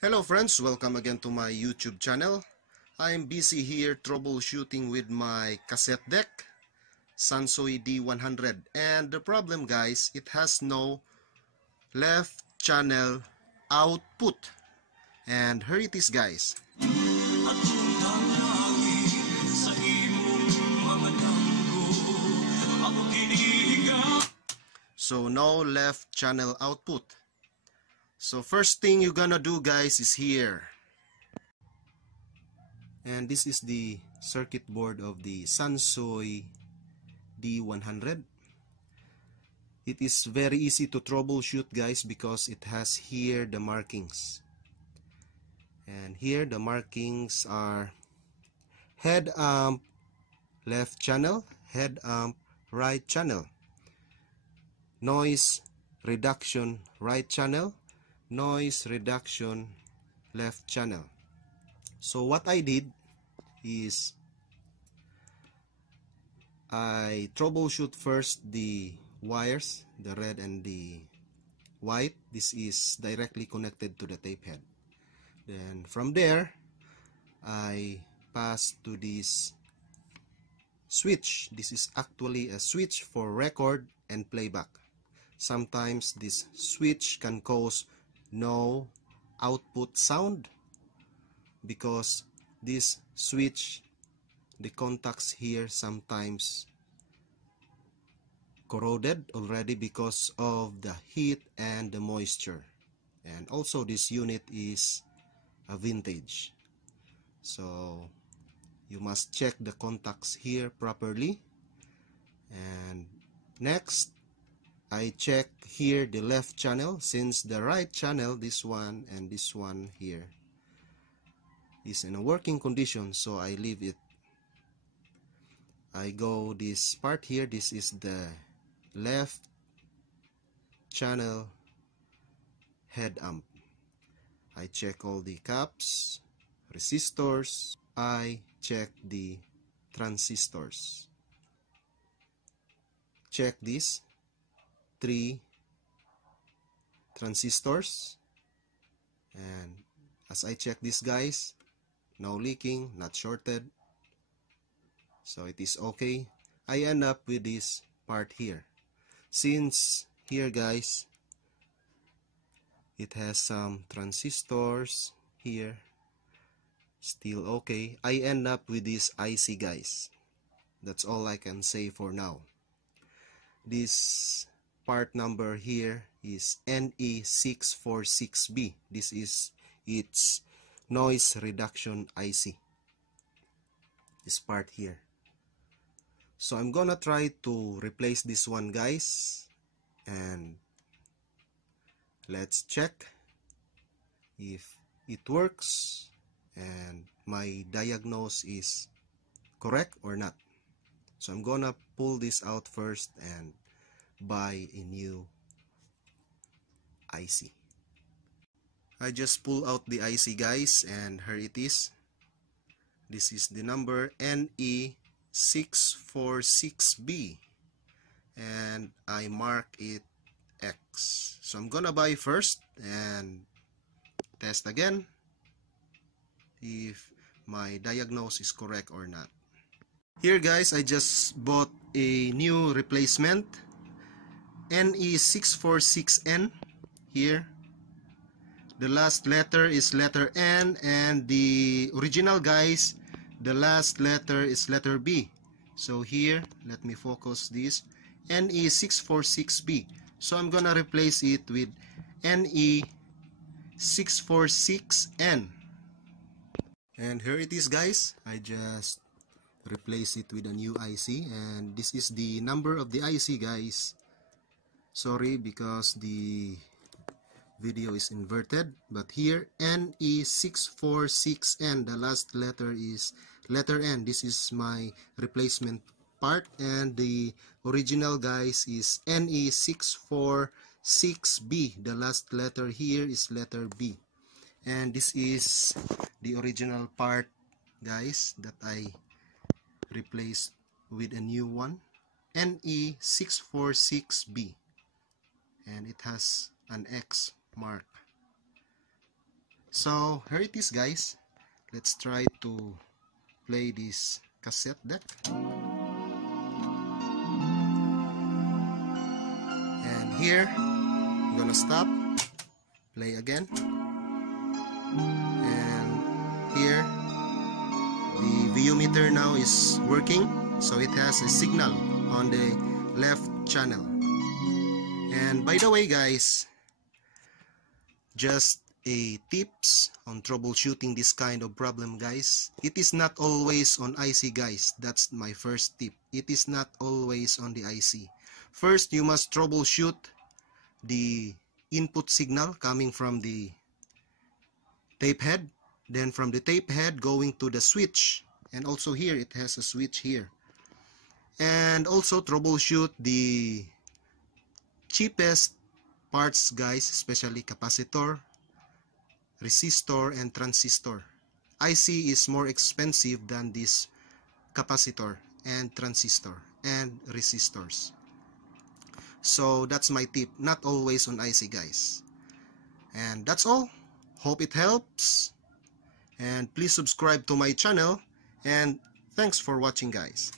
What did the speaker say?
Hello friends, welcome again to my YouTube channel. I'm busy here troubleshooting with my cassette deck, Sansui D100. And the problem guys, it has no left channel output. And here it is guys. So no left channel output. So first thing you're gonna do guys is here. And this is the circuit board of the Sansui D100. It is very easy to troubleshoot guys because it has here the markings. And here the markings are head amp left channel, head amp right channel, noise reduction right channel, noise reduction left channel. So what I did is I troubleshoot first the wires, the red and the white. This is directly connected to the tape head. Then from there I pass to this switch. This is actually a switch for record and playback. Sometimes this switch can cause no output sound because this switch, the contacts here sometimes corroded already because of the heat and the moisture. And also this unit is a vintage, so you must check the contacts here properly. And next I check here the left channel, since the right channel, this one and this one here, is in a working condition, so I leave it. I go this part here, this is the left channel head amp. I check all the caps, resistors, I check the transistors. Check these 3 transistors, and as I check this guys, no leaking, not shorted, so it is okay. I end up with this part here. Since here guys it has some transistors here, still okay, I end up with this IC guys. That's all I can say for now. This part number here is NE646B. This is its noise reduction IC, this part here. So I'm gonna try to replace this one guys, and let's check if it works and my diagnosis is correct or not. So I'm gonna pull this out first and buy a new IC. I just pull out the IC guys, and here it is. This is the number NE646B, and I mark it X. So I'm gonna buy first and test again if my diagnosis is correct or not. Here guys, I just bought a new replacement, NE646N. Here the last letter is letter N, and the original guys, the last letter is letter B. So here, let me focus this, NE646B. So I'm gonna replace it with NE646N. And here it is guys, I just replace it with a new IC, and this is the number of the IC guys. Sorry because the video is inverted, but here NE646N, the last letter is letter N. This is my replacement part, and the original guys is NE646B. The last letter here is letter B, and this is the original part guys that I replaced with a new one, NE646B, and it has an X mark. So here it is, guys. Let's try to play this cassette deck. And here I'm gonna stop, play again, and here the VU meter now is working, so it has a signal on the left channel. And by the way, guys, just a tips on troubleshooting this kind of problem, guys. It is not always on IC, guys. That's my first tip. It is not always on the IC. First, you must troubleshoot the input signal coming from the tape head, then from the tape head going to the switch, and also here it has a switch here. And also troubleshoot the cheapest parts, guys, especially capacitor, resistor, and transistor. IC is more expensive than this capacitor and transistor and resistors. So that's my tip, not always on IC, guys. And that's all. Hope it helps, and please subscribe to my channel, and thanks for watching, guys.